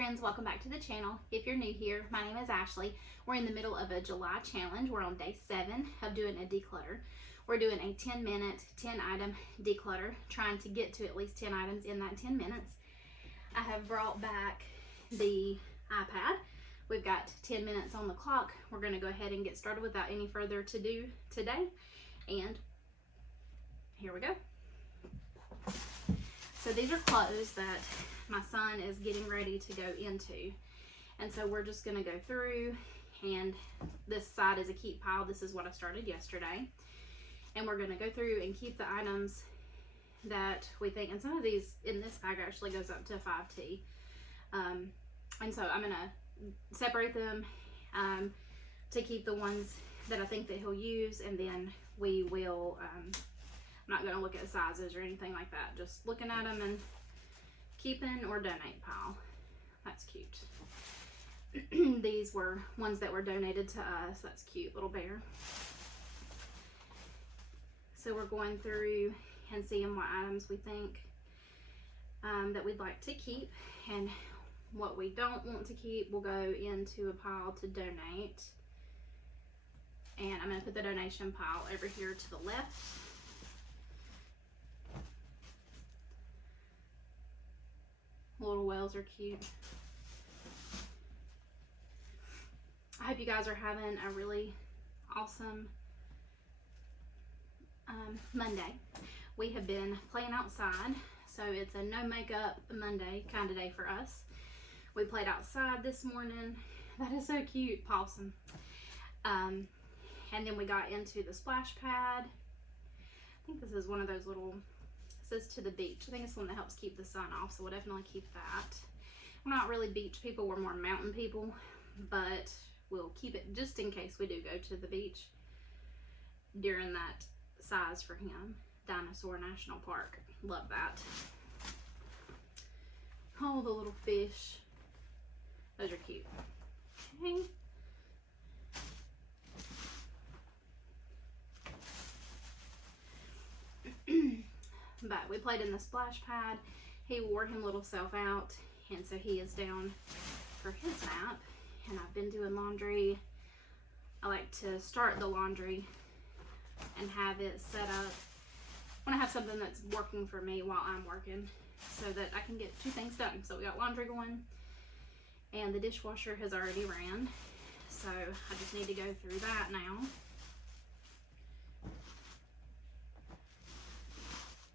friends, welcome back to the channel. If you're new here, my name is Ashley. We're in the middle of a July challenge. We're on day 7 of doing a declutter. We're doing a 10-minute, 10-item declutter, trying to get to at least 10 items in that 10 minutes. I have brought back the iPad. We've got 10 minutes on the clock. We're going to go ahead and get started without any further to do today. And here we go. So these are clothes that my son is getting ready to go into. And so we're just going to go through, and this side is a keep pile. This is what I started yesterday. And we're going to go through and keep the items that we think, and some of these in this bag actually goes up to 5T. And so I'm going to separate them to keep the ones that I think that he'll use, and then we will, I'm not going to look at sizes or anything like that, just looking at them and keeping or donate pile. That's cute. These were ones that were donated to us. That's cute, little bear. So we're going through and seeing what items we think that we'd like to keep, and what we don't want to keep will go into a pile to donate. And I'm going to put the donation pile over here to the left. Little whales are cute. I hope you guys are having a really awesome Monday. We have been playing outside, so it's a no makeup Monday kind of day for us. We played outside this morning. That is so cute, possum. And then we got into the splash pad. I think this is one of those little, it says to the beach. I think it's one that helps keep the sun off, so we'll definitely keep that. We're not really beach people, we're more mountain people, but we'll keep it just in case we do go to the beach during that size for him. Dinosaur National Park, love that. Oh, the little fish, those are cute. Okay. But we played in the splash pad. He wore him little self out, and so he is down for his nap. And I've been doing laundry. I like to start the laundry and have it set up when I have something that's working for me while I'm working, so that I can get 2 things done. So we got laundry going, and the dishwasher has already ran, so I just need to go through that now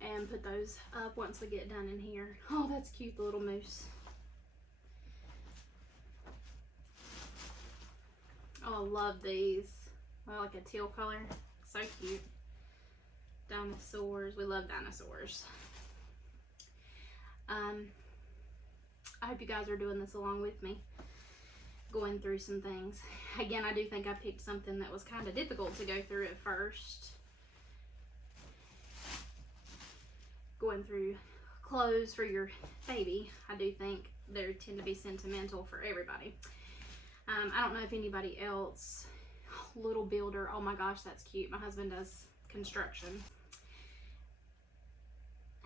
and put those up once we get done in here. Oh, that's cute, the little moose. Oh, I love these. I like a teal color, so cute. Dinosaurs, we love dinosaurs. I hope you guys are doing this along with me, going through some things. Again, I do think I picked something that was kind of difficult to go through at first. Going through clothes for your baby, I do think they tend to be sentimental for everybody. I don't know if anybody else, little builder, oh my gosh, that's cute. My husband does construction.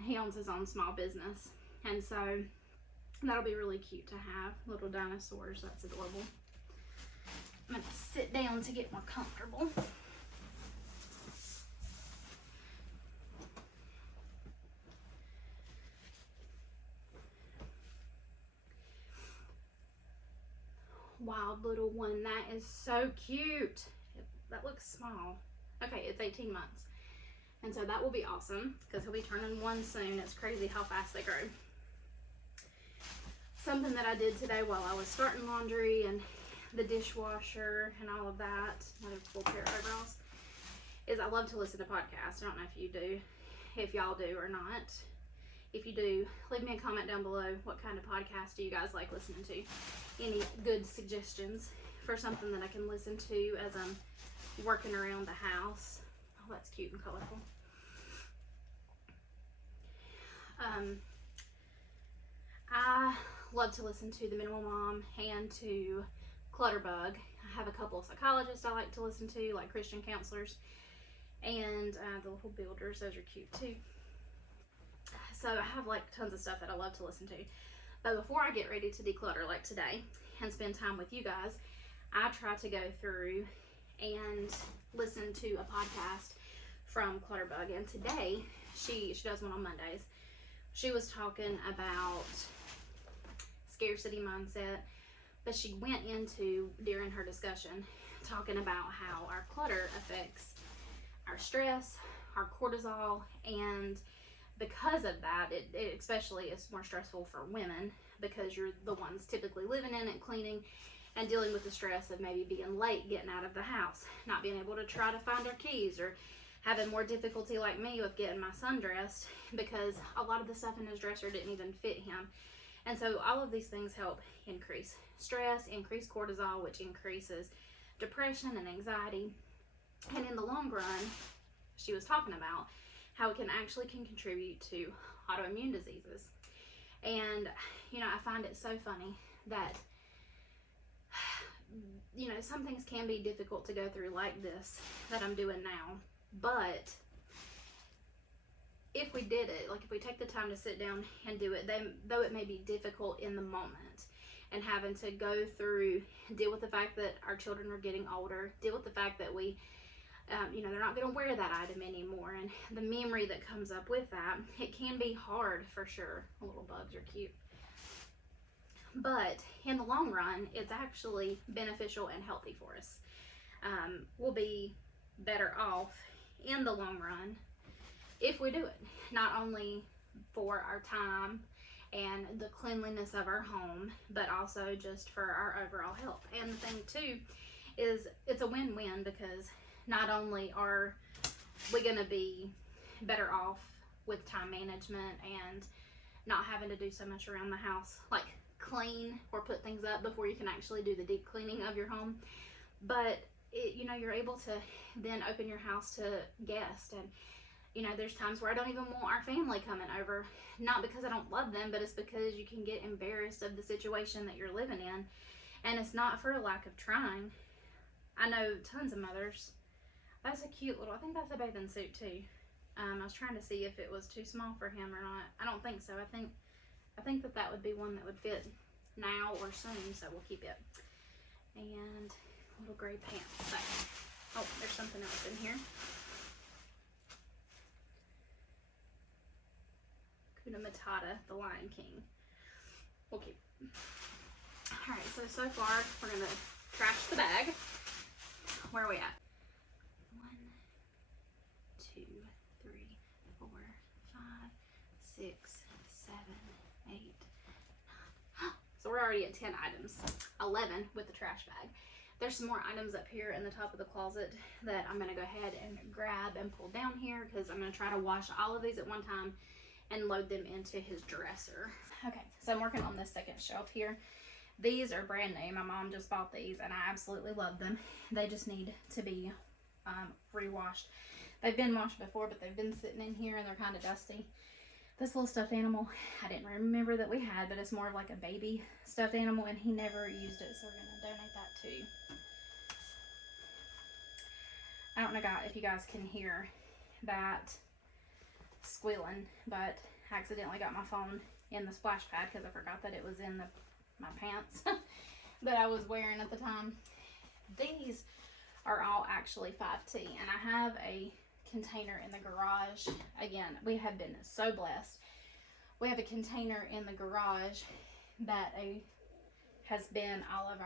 He owns his own small business, and so that'll be really cute to have. Little dinosaurs, that's adorable. I'm gonna sit down to get more comfortable. Wild little one, that is so cute. That looks small. Okay, it's 18 months. And so that will be awesome because he'll be turning 1 soon. It's crazy how fast they grow. Something that I did today while I was starting laundry and the dishwasher and all of that, another full pair of overalls, is I love to listen to podcasts. I don't know if you do, if y'all do or not. If you do, leave me a comment down below. What kind of podcast do you guys like listening to? Any good suggestions for something that I can listen to as I'm working around the house? Oh, that's cute and colorful. I love to listen to The Minimal Mom and to Clutterbug. I have a couple of psychologists I like to listen to, like Christian counselors, and the little builders. Those are cute too. So I have like tons of stuff that I love to listen to. But before I get ready to declutter like today and spend time with you guys, I try to go through and listen to a podcast from Clutterbug. And today, she does one on Mondays. She was talking about scarcity mindset, but she went into, during her discussion, talking about how our clutter affects our stress, our cortisol, and because of that, it especially is more stressful for women because you're the ones typically living in it, cleaning, and dealing with the stress of maybe being late getting out of the house, not being able to try to find our keys, or having more difficulty like me with getting my son dressed because a lot of the stuff in his dresser didn't even fit him. And so all of these things help increase stress, increase cortisol, which increases depression and anxiety. And in the long run, she was talking about how it can contribute to autoimmune diseases. And, you know, I find it so funny that, you know, some things can be difficult to go through like this that I'm doing now. But if we did it, like if we take the time to sit down and do it, though it may be difficult in the moment and having to go through, deal with the fact that our children are getting older, deal with the fact that we, you know, they're not going to wear that item anymore, and the memory that comes up with that, it can be hard for sure. The little bugs are cute. But in the long run, it's actually beneficial and healthy for us. We'll be better off in the long run if we do it, not only for our time and the cleanliness of our home, but also just for our overall health. And the thing too is it's a win-win, because not only are we going to be better off with time management and not having to do so much around the house, like clean or put things up before you can actually do the deep cleaning of your home, but you know, you're able to then open your house to guests. And you know, there's times where I don't even want our family coming over, not because I don't love them, but it's because you can get embarrassed of the situation that you're living in, and it's not for a lack of trying. I know tons of mothers. That's a cute little, I think that's a bathing suit too. I was trying to see if it was too small for him or not. I don't think so. I think that would be one that would fit now or soon, so we'll keep it. And little gray pants. So, oh, there's something else in here. Kuna Matata, the Lion King. We'll keep. Alright, so far we're going to trash the bag. Where are we at? 1, 2, 3, 4, 5, 6, 7, 8, 9. So we're already at 10 items. 11 with the trash bag. There's some more items up here in the top of the closet that I'm going to go ahead and grab and pull down here, because I'm going to try to wash all of these at one time and load them into his dresser. Okay, so I'm working on this second shelf here. These are brand new. My mom just bought these and I absolutely love them. They just need to be re-washed. They've been washed before, but they've been sitting in here and they're kind of dusty. This little stuffed animal, I didn't remember that we had, but it's more of like a baby stuffed animal and he never used it, so we're going to donate that too. I don't know if you guys can hear that squealing, but I accidentally got my phone in the splash pad because I forgot that it was in my pants that I was wearing at the time. These are all actually 5T, and I have a container in the garage. Again, we have been so blessed. We have a container in the garage that has been all of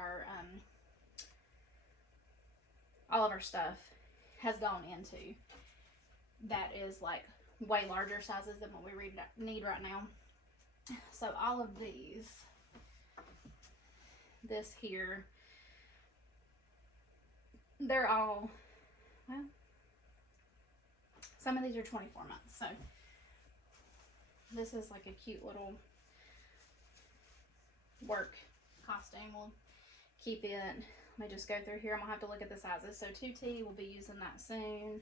our stuff has gone into. That is like way larger sizes than what we need right now. So all of these, this here, they're all, well, some of these are 24 months. So this is like a cute little work costume. We'll keep it. Let me just go through here. I'm gonna have to look at the sizes. So 2T, we'll be using that soon.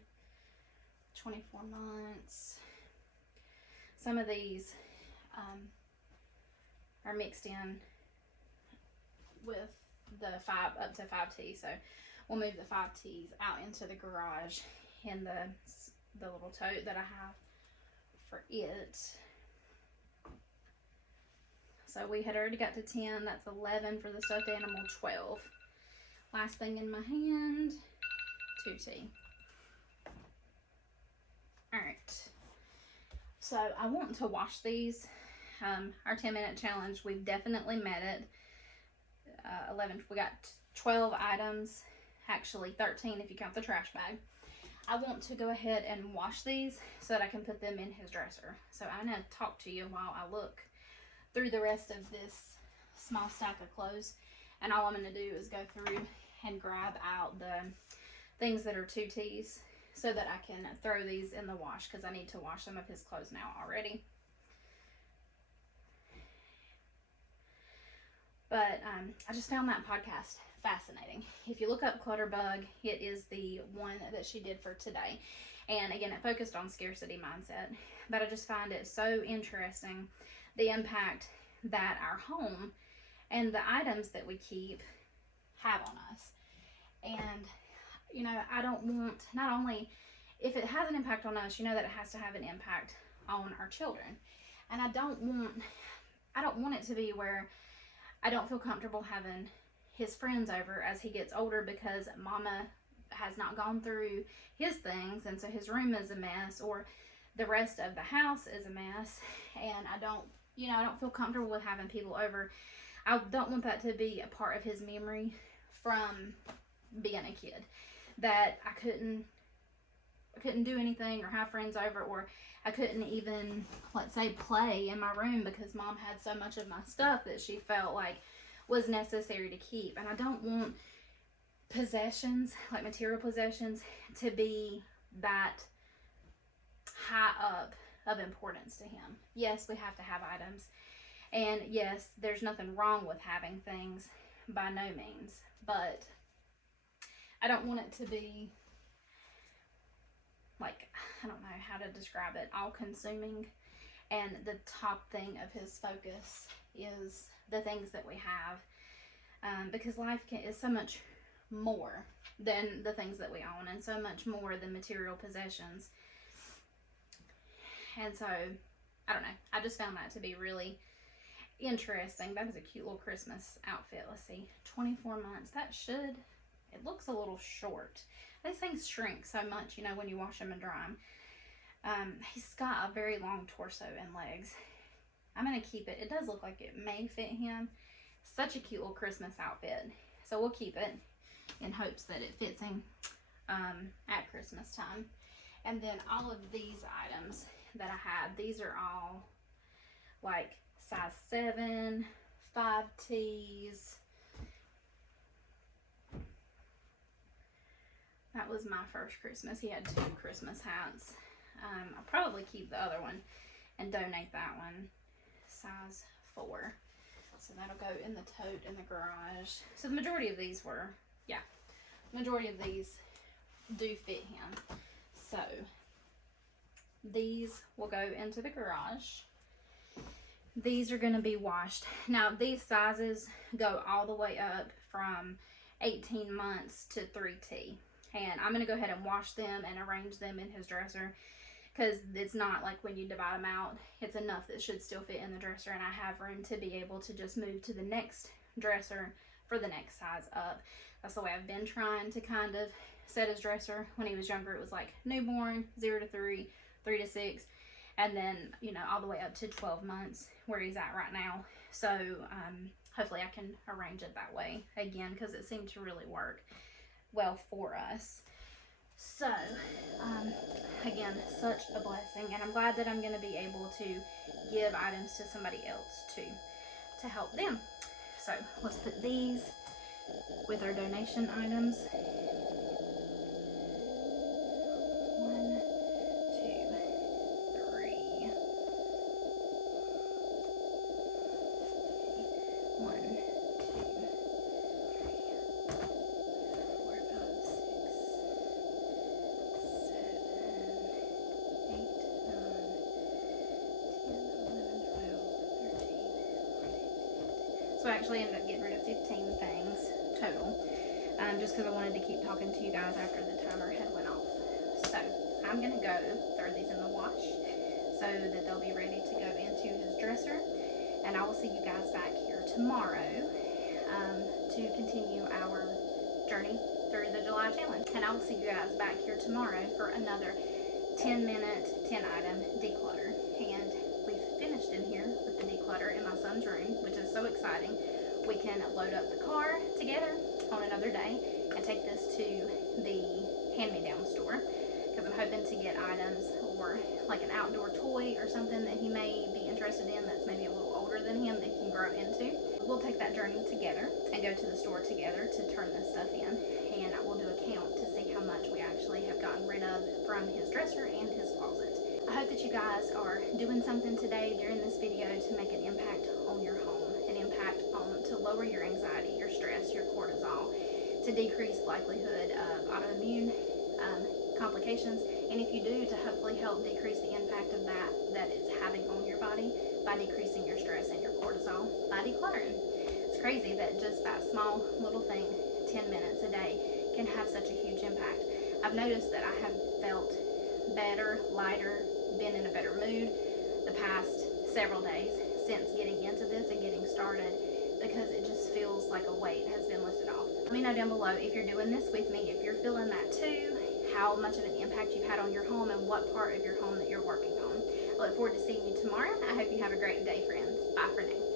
24 months. Some of these are mixed in with the up to 5T. So we'll move the 5Ts out into the garage in the little tote that I have for it. So we had already got to 10. That's 11 for the stuffed animal, 12. Last thing in my hand, 2T. Alright. So I want to wash these. Our 10-minute challenge, we've definitely met it. 11, we got 12 items. Actually 13 if you count the trash bag. I want to go ahead and wash these so that I can put them in his dresser. So I'm going to talk to you while I look through the rest of this small stack of clothes. And all I'm going to do is go through and grab out the things that are 2Ts so that I can throw these in the wash, because I need to wash some of his clothes now already. But I just found that podcast fascinating. If you look up Clutterbug, it is the one that she did for today. And again, it focused on scarcity mindset. But I just find it so interesting, the impact that our home and the items that we keep have on us. And, you know, I don't want, not only, if it has an impact on us, you know that it has to have an impact on our children. And I don't want it to be where I don't feel comfortable having his friends over as he gets older because mama has not gone through his things, and so his room is a mess, or the rest of the house is a mess, and I don't feel comfortable with having people over. I don't want that to be a part of his memory from being a kid, that I couldn't do anything or have friends over, or I couldn't even, let's say, play in my room because mom had so much of my stuff that she felt like was necessary to keep. And I don't want possessions, like material possessions, to be that high up of importance to him. Yes, we have to have items, and yes, there's nothing wrong with having things, by no means, but I don't want it to be like, I don't know how to describe it, all consuming, and the top thing of his focus is the things that we have, because life is so much more than the things that we own, and so much more than material possessions. And so, I don't know, I just found that to be really interesting. That was a cute little Christmas outfit. Let's see, 24 months, it looks a little short. These things shrink so much, you know, when you wash them and dry them. He's got a very long torso and legs. I'm going to keep it. It does look like it may fit him. Such a cute little Christmas outfit. So we'll keep it in hopes that it fits him at Christmas time. And then all of these items that I had, these are all like size 7, 5Ts. That was my first Christmas. He had 2 Christmas hats. I'll probably keep the other one and donate that one. Size 4. So that'll go in the tote in the garage. So the majority of these do fit him. So these will go into the garage. These are going to be washed. Now these sizes go all the way up from 18 months to 3T. And I'm going to go ahead and wash them and arrange them in his dresser, because it's not like when you divide them out, it's enough that should still fit in the dresser, and I have room to be able to just move to the next dresser for the next size up. That's the way I've been trying to kind of set his dresser. When he was younger, it was like newborn, 0 to 3, 3 to 6, and then, you know, all the way up to 12 months where he's at right now. So hopefully I can arrange it that way again, because it seemed to really work well for us. So again, such a blessing, and I'm glad that I'm going to be able to give items to somebody else too, to help them. So let's put these with our donation items. 1, 2, 3. 1, 2, 3, 4, 5, 6, 7, 8, 9, 10, 11, 12, 13, 14. So I actually ended up getting rid of 15 things total, just because I wanted to keep talking to you guys after the timer had went off. So I'm going to go throw these in the wash so that they'll be ready to go into his dresser. And I will see you guys back here tomorrow to continue our journey through the July challenge. And I will see you guys back here tomorrow for another 10-minute, 10-item declutter. And we've finished in here with the declutter in my son's room, which is so exciting. We can load up the car together on another day and take this to the hand-me-down store, because I'm hoping to get items or like an outdoor toy or something that he may be interested in that's maybe a little older than him that he can grow into. We'll take that journey together and go to the store together to turn this stuff in, and we'll do a count to see how much we actually have gotten rid of from his dresser and his closet. I hope that you guys are doing something today during this video to make an impact on your home, an impact on to lower your anxiety, your stress, your cortisol, to decrease likelihood of autoimmune complications, and if you do, to hopefully help decrease the impact of that it's having on your body by decreasing your stress and your cortisol by decluttering. It's crazy that just that small little thing, 10 minutes a day, can have such a huge impact. I've noticed that I have felt better, lighter, been in a better mood the past several days since getting into this and getting started, because it just feels like a weight has been lifted off. Let me know down below if you're doing this with me, if you're feeling that too, how much of an impact you've had on your home and what part of your home that you're working on. I look forward to seeing you tomorrow. I hope you have a great day, friends. Bye for now.